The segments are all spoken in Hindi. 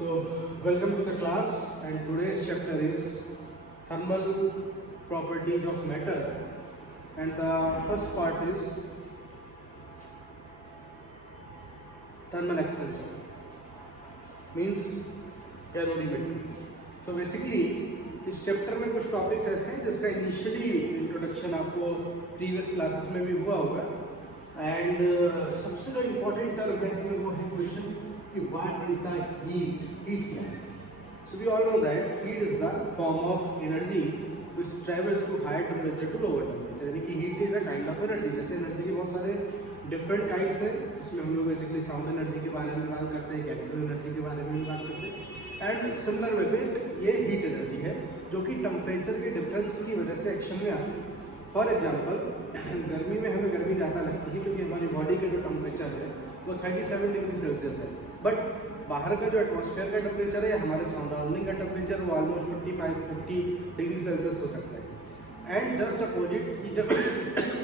So, welcome to the class, and today's chapter is thermal properties of matter, and the first part is thermal expansion, means calorimetry. So basically इस चैप्टर में कुछ टॉपिक्स ऐसे हैं जिसका इनिशियली इंट्रोडक्शन आपको प्रीवियस क्लासेस में भी हुआ होगा, एंड सबसे जो इम्पोर्टेंट टर्म है इसमें वो है क्वेश्चन कि व्हाट इज द हीट क्या है. So we all know that heat is the form of energy which travel to higher temperature to lower temperature, यानी कि heat is a kind of energy. जैसे एनर्जी के बहुत सारे डिफरेंट काइंड्स हैं, जिसमें हम लोग बेसिकली साउंड एनर्जी के बारे में बात करते हैं, केमिकल एनर्जी के बारे में भी बात करते हैं, एंड सिमिलर वे पे ये हीट एनर्जी है जो कि टेम्परेचर के डिफरेंस की वजह से एक्शन में आती है. फॉर एग्जांपल गर्मी में हमें गर्मी ज़्यादा लगती है क्योंकि हमारी बॉडी का जो टेम्परेचर है वो 37 डिग्री सेल्सियस है, बट बाहर का जो एटमॉस्फेयर का टेम्परेचर है या हमारे सराउंडिंग का टेम्परेचर वो ऑलमोस्ट 55-50 डिग्री सेल्सियस हो सकता है. एंड जस्ट अपोजिट की जब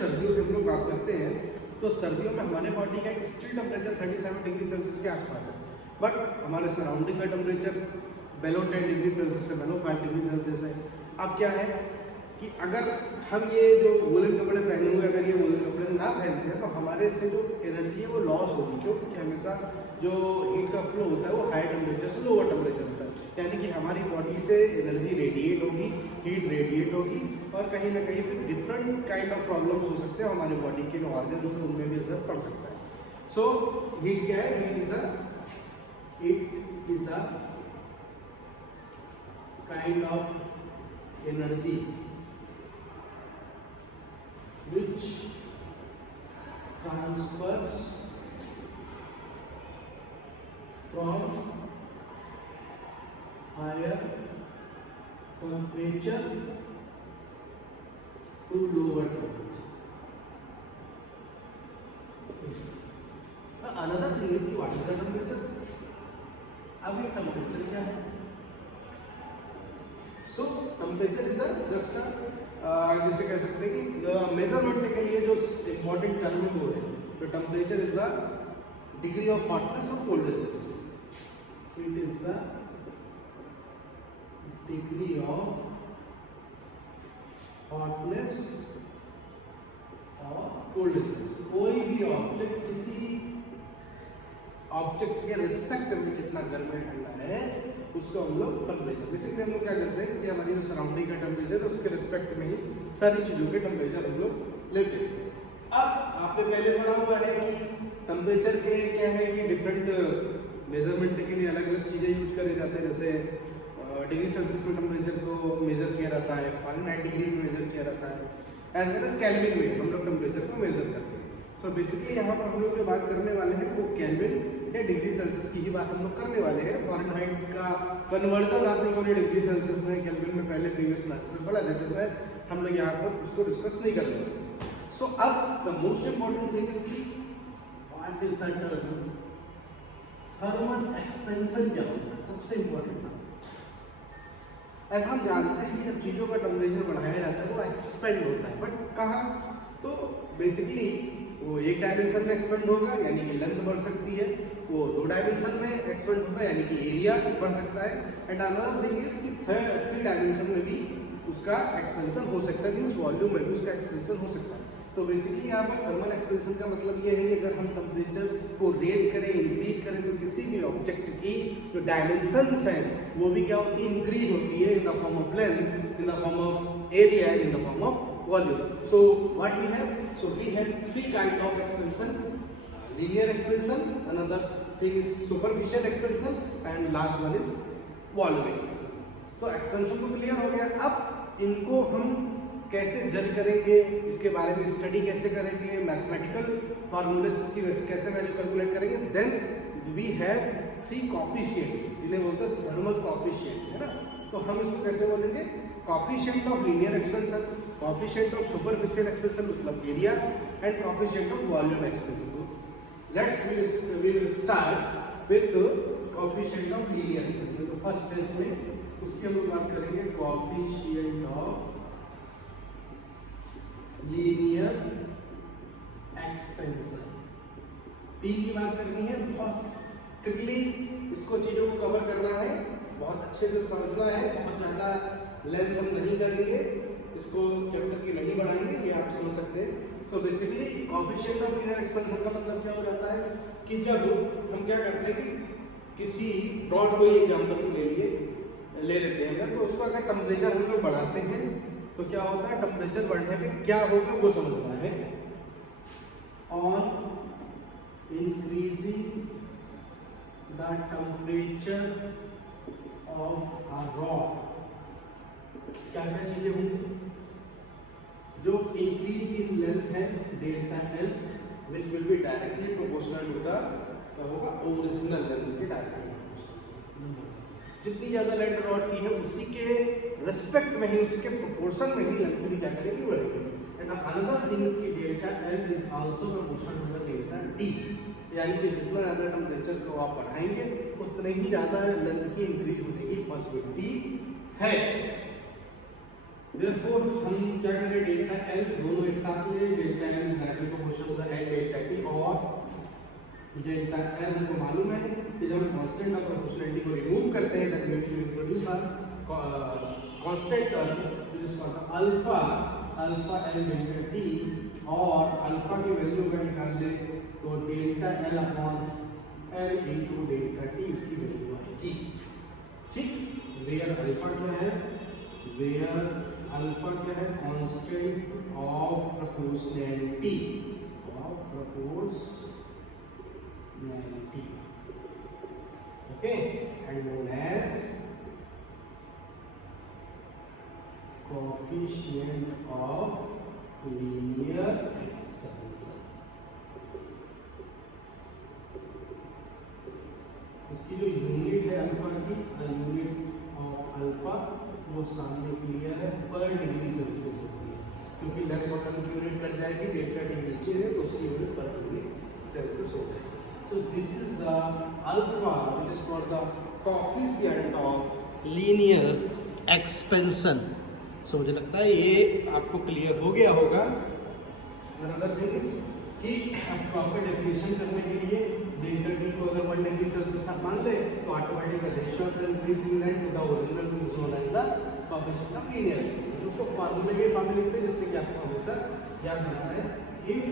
सर्दियों की हम लोग बात करते हैं तो सर्दियों में हमारे बॉडी का एक स्टिल टेम्परेचर 37 डिग्री सेल्सियस के आसपास है, बट हमारे सराउंडिंग का टेम्परेचर बेलो 10 डिग्री सेल्सियस से बेलो 5 डिग्री सेल्सियस है. अब क्या है कि अगर हम ये जो वूलन कपड़े पहने हुए अगर ये वूलन कपड़े ना पहनते हैं तो हमारे से जो एनर्जी है वो लॉस होगी. क्यों? क्योंकि हमेशा जो हीट का फ्लो होता है वो हाई टेम्परेचर से लोअर टेम्परेचर होता है, यानी कि हमारी बॉडी से एनर्जी रेडिएट होगी, हीट रेडिएट होगी, और कहीं ना कहीं फिर डिफरेंट काइंड ऑफ प्रॉब्लम्स हो सकते हैं. हमारी बॉडी के जो ऑर्गन्स हैं उनमें भी असर पड़ सकता है. सो हीट क्या है? Heat is a kind of energy which transfers from higher temperature to lower temperature. Another thing is what is the temperature? अब ये temperature क्या है? सो टेम्परेचर इज जस्ट जैसे कह सकते हैं कि मेजरमेंट के लिए जो इम्पोर्टेंट टर्म है वो है, तो temperature is the degree of hotness और coldness. It is the degree of hotness और कोल्डनेस. कोई भी ऑब्जेक्ट किसी ऑब्जेक्ट के रिस्पेक्ट में कितना गर्म है ठंडा है उसको हम लोग टेम्परेचर. बेसिकली हम लोग क्या करते हैं कि हमारी जो सराउंडिंग का टेम्परेचर है उसके रिस्पेक्ट में ही सारी चीज़ों के टेम्परेचर हम लोग लेते हैं. अब आपने पहले पढ़ा हुआ है कि टेम्परेचर के क्या है कि डिफरेंट मेजरमेंट के लिए अलग अलग चीज़ें यूज करे जाते हैं. जैसे डिग्री सेल्सियस में टेम्परेचर को मेजर किया जाता है, फ़ारेनहाइट डिग्री में मेजर किया जाता है, एज वेल एज केल्विन में हम लोग टेम्परेचर को मेजर करते हैं. सो बेसिकली यहाँ पर हम लोग जो बात करने वाले हैं वो केल्विन या डिग्री सेल्सियस की ही बात हम लोग करने वाले हैं. फ़ारेनहाइट का कन्वर्जन आप लोगों ने डिग्री सेल्सियस में केल्विन में पहले प्रीवियस क्लासेस में पढ़ा था, जिसमें हम लोग यहाँ पर उसको डिस्कस नहीं कर रहे. सो अब the most important thing is कि what is the term thermal expansion क्या होता है. सबसे इम्पोर्टेंट ऐसा हम जानते हैं कि जब चीज़ों का टेम्परेचर बढ़ाया जाता है वो एक्सपेंड होता है, बट कहाँ? तो बेसिकली वो एक डायमेंशन में एक्सपेंड होगा यानी कि लेंथ बढ़ सकती है, वो 2 डायमेंशन में एक्सपेंड होता है यानी कि एरिया बढ़ सकता है, एंड अनदर थिंग इज कि 3 डायमेंशन में भी उसका एक्सपेंशन हो सकता है, मीन्स वॉल्यूम में भी उसका एक्सपेंशन हो सकता है. तो बेसिकली यहाँ पर थर्मल एक्सपेंशन का मतलब ये है कि अगर हम टेम्परेचर को रेज करें, इंक्रीज करें, तो किसी भी ऑब्जेक्ट की जो डायमेंशंस हैं वो भी क्या होती है? इंक्रीज होती है in the form of length, in the form of area and in the form of volume. So what we have? So we have 3 kinds of expansion: linear expansion, another thing is superficial expansion, and last one is volume expansion. तो expansion तो क्लियर हो गया. अब इनको हम कैसे जज करेंगे, इसके बारे में स्टडी कैसे करेंगे, मैथमेटिकल फार्मूले इसकी कैसे वैल्यू कैलकुलेट करेंगे. देन वी हैव 3 कोफिशिएंट, जिन्हें बोलते हैं थर्मल कोफिशिएंट, है ना. तो हम इसको कैसे बोलेंगे? Coefficient of linear expansion, coefficient of superficial expansion मतलब area, and coefficient of volume expansion. Let's we will start with coefficient of linear expansion. तो फर्स्ट स्टेज में उसके हम बात करेंगे coefficient of linear expansion. P की बात करनी है, बहुत क्विकली इसको चीज़ों को कवर करना है, बहुत अच्छे से समझना है, बहुत ज़्यादा लेंथ हम नहीं करेंगे, इसको चैप्टर की नहीं बढ़ाएंगे, ये आप समझ सकते हैं। तो basically coefficient of linear expansion का मतलब क्या हो जाता है कि जब हम क्या करते हैं कि किसी डॉट को एग्जाम्पल ले लेते हैं अगर, तो उसका अगर टेम्परेचर हम लोग बढ़ाते हैं तो क्या होता है, टेम्परेचर बढ़ने पे क्या होगा वो समझना है। On increasing the temperature of a rod क्या क्या चीजें होंगी, जो इंक्रीज इन लेंथ है delta L which will be directly proportional to the क्या होगा ओरिजिनल लेंथ के डायरेक्टली। जितनी ज्यादा लेंथ रॉड की है उसी के रिस्पेक्ट में ही, उसके प्रोपोर्शन में ही लेंथ भी क्या करेगी, बढ़ेगी। एंड अनदर थिंग इज कि delta L is also proportional to the delta T, यानी कि जितना ज़्यादा टेम्परेचर को आप बढ़ाएंगे उतने ही ज़्यादा लेंथ की इंक्रीज होने की पॉसिबिलिटी है। Therefore हम क्या करें, डेल्टा एल दोनों एक साथ में, delta L is directly proportional to the L delta T, और डेल्टा एल हमको मालूम है कि जब हम कांस्टेंट ऑफ प्रोपोर्शनलिटी को रिमूव करते हैं तब we will produce a constant term which is called alpha L delta T, और अल्फा की वैल्यू का निकाल ले तो delta L upon L into delta T इसकी वैल्यू आएगी। ठीक, वेयर अल्फा क्या है, वेयर अल्फा क्या है, constant of proportionality, okay, and known as coefficient of linear expansion. इसकी जो यूनिट है अल्फा की, यूनिट ऑफ अल्फा वो सामने क्लियर है, पर डिग्री सेल्सियस होती है, क्योंकि लेफ्ट बॉटम की यूनिट कट जाएगी, डेल्टा टी नीचे है तो उसकी यूनिट पर डिग्री सेल्सियस हो जाएगी। तो this is the alpha which is called the coefficient of linear expansion. So मुझे लगता है ये आपको क्लियर हो गया होगा। अनदर थिंग इज कि अब प्रॉपर डेफिनेशन करने के लिए डेल्टा टी को अगर 1 डिग्री सेल्सियस आप मान ले तो automatic ratio of the increase in length to the original is known as the coefficient of linear expansion. उसको फार्मूले के फॉर्म में लिखते हैं जिससे कि आपको हमेशा याद रखना है। इफ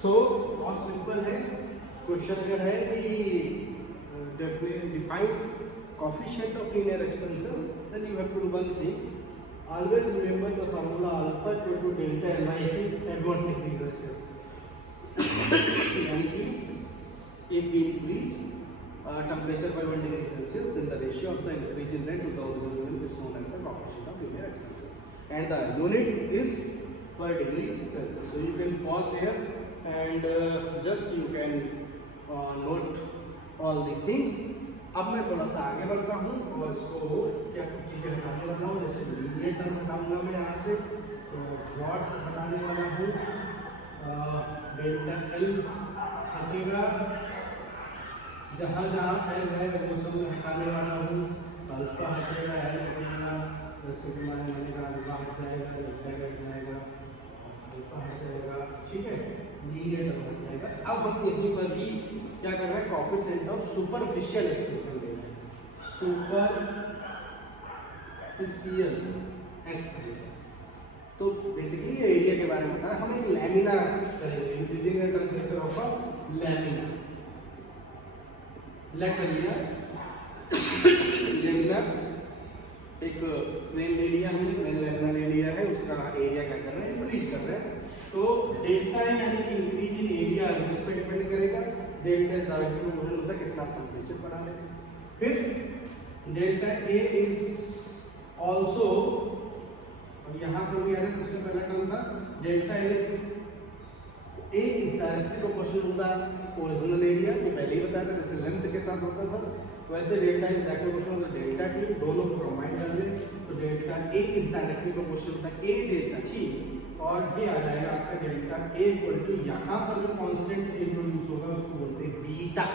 सो बहुत सिंपल है क्वेश्चन, अगर है कि define coefficient of linear expansion, then you have to do one thing, always remember the formula alpha equal to delta L by at 1 degree Celsius. यानी कि if we increase temperature by 1 degree Celsius, then the ratio of the increase in rate to the original unit is known as the coefficient of linear expansion, and the unit is per degree Celsius. So you can pause here and just you can note all the things. अब मैं थोड़ा सा आगे बढ़ता हूँ और इसको क्या कुछ चीज़ें हटाने वाला हूँ, जैसे लीनियर टर्म हटाऊंगा मैं यहाँ से, डॉट हटाने वाला हूँ, डेल्टा एल हटेगा, जहाँ जहाँ एल है वो सब हटाने वाला हूँ, अल्फा हटेगा, एल हटेगा, जैसे कि मैंने कहा अल्फा हट जाएगा, डेल्टा हट जाएगा, अल्फा हट जाएगा, ठीक है, लीनियर टर्म हट जाएगा। अब हम यहीं पर भी क्या कर रहे हैं, कोएफिशिएंट ऑफ सुपरफिशियल एक्सपेंशन देना है, सुपरफिशियल एक्सपेंशन। तो बेसिकली ये एरिया के बारे में बता रहा है, हम एक लैमिना करेंगे, increasing the temperature of a lamina, let area lamina एक प्लेन ले लिया हमने, प्लेन लेमना ले लिया है, उसका एरिया क्या कर रहे हैं, इंक्रीज कर रहे हैं। तो डेल्टा यानी कि इंक्रीज इन एरिया इस पर डिपेंड करेगा। डेल्टा इज डायरेक्टली प्रोपोर्शनल होता है कितना टेम्परेचर बढ़ा ले। फिर डेल्टा ए इज आल्सो, अब यहाँ पर भी आना सबसे पहला टर्म था delta is a is directly proportional होता है ओरिजिनल एरिया, ये पहले ही बताया था, जैसे लेंथ के साथ होता था वैसे delta is directly proportional to delta T, दोनों को कंबाइन कर दें तो delta A is directly proportional होता है ए डेल्टा टी, और ये आ जाएगा आपका डेल्टा ए इक्वल टू यहाँ पर जो कांस्टेंट इंट्रोड्यूस होगा उसको बोलते हैं बीटा।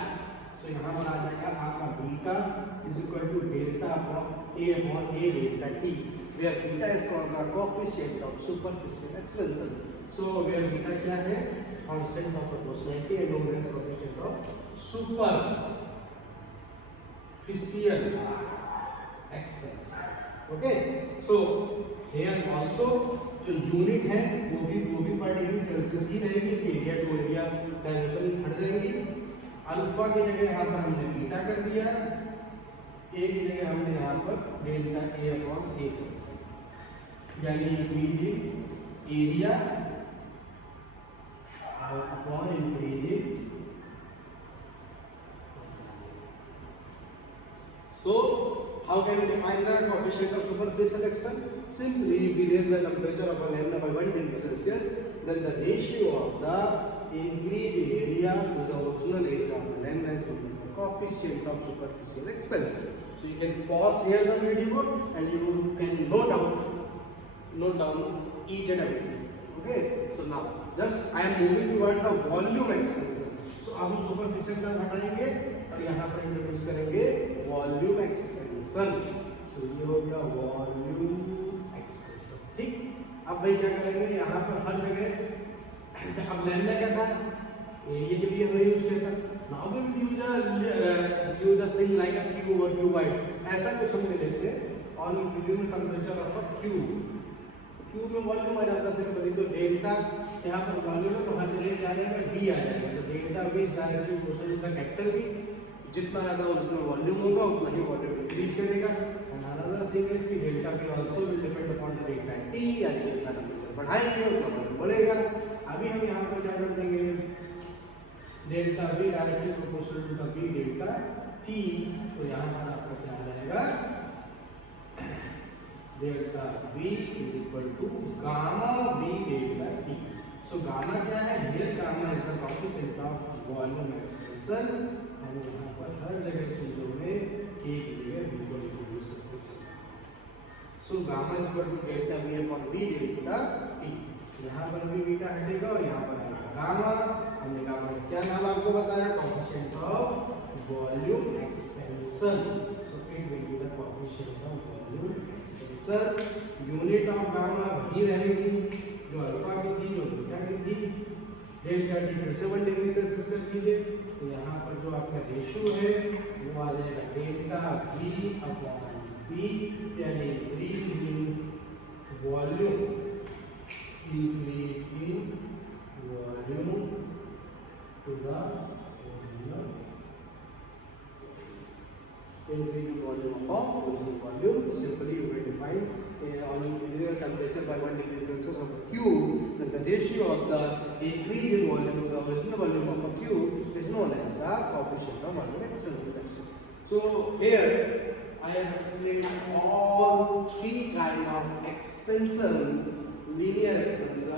सो यहाँ पर आ जाएगा आपका beta is equal to delta upon A delta T, where beta is called the coefficient of superficial expansion. So where beta क्या है, constant of proportionality and omega is coefficient of superficial expansion. Okay, so here also जो यूनिट है वो भी पर डिग्री सेल्सियस ही रहेगी, एरिया टू एरिया डायमेंशन हट जाएंगी। अल्फा की जगह यहाँ पर हमने बीटा कर दिया, ए की जगह हमने यहाँ पर डेल्टा ए अपॉन ए कर दिया, यानी increase in area upon increase in. So how can you define the coefficient of superficial expansion? Simply, if we raise the temperature of a lambda by 1 degree Celsius, then the ratio of the increase in area to the original area of the lambda is given the coefficient of superficial expansion. So you can pause here the video and you can note down each and everything. Okay. So now just I am moving towards the volume expansion. So अब हम superficial का हटाएंगे और यहाँ पर इंट्रोड्यूस करेंगे वॉल्यूम एक्सपेंशन। तो ये हो गया वॉल्यूम एक्सपेंशन, ठीक। अब भाई क्या करेंगे, यहाँ पर हर जगह अब लैम्डा क्या था, एरिया के लिए हमने यूज किया था। Now we use a thing like a cube और क्यूबाइड, ऐसा कुछ हम ले लेते हैं on increasing temperature of a cube में वॉल्यूम आ जाता है सिंपली। तो डेल्टा यहाँ पर वॉल्यूम है तो हर जगह क्या आ जाएगा, वी आ जाएगा। तो delta V is directly proportional to the capital V, जितना ज्यादा उसमें वॉल्यूम होगा उतना ही वॉल्यूम इंक्रीज करेगा। अनदर थिंग इज कि delta V also will depend upon the delta T, यानी जितना टेंपरेचर बढ़ाएंगे उतना वॉल्यूम बढ़ेगा। अभी हम यहाँ पर क्या कर देंगे, delta V directly proportional to the V delta T, तो यहाँ पर आपका क्या आ जाएगा, delta V is equal to gamma V delta T. So gamma क्या है, here gamma is the coefficient of volume expansion, और यहाँ पर हर जगह चीजों में ए की जगह वी को इंट्रोड्यूस करते हैं। So gamma is equal to delta V upon V delta T, यहाँ पर भी बीटा हटेगा और यहाँ पर आएगा गामा। हमने गामा का क्या नाम आपको बताया, coefficient of volume expansion. So it will be the coefficient of volume expansion. Unit of gamma वही रहेगी जो अल्फा की थी, जो बीटा की थी। डेल्टा टी फिर से 1 डिग्री सेल्सियस कर लीजिए, तो यहाँ पर जो आपका रेशियो है वो आ जाएगा डेल्टा वी अपॉन वी, यानी increase in volume, increase in volume to the original, increase in volume upon original volume. Simply you will define on increasing temperature by 1 degree Celsius of a cube, then the ratio of the increase in volume to the original volume of a cube is known as the coefficient of volume expansion. So here I have explained all three kind of expansion, linear expansion.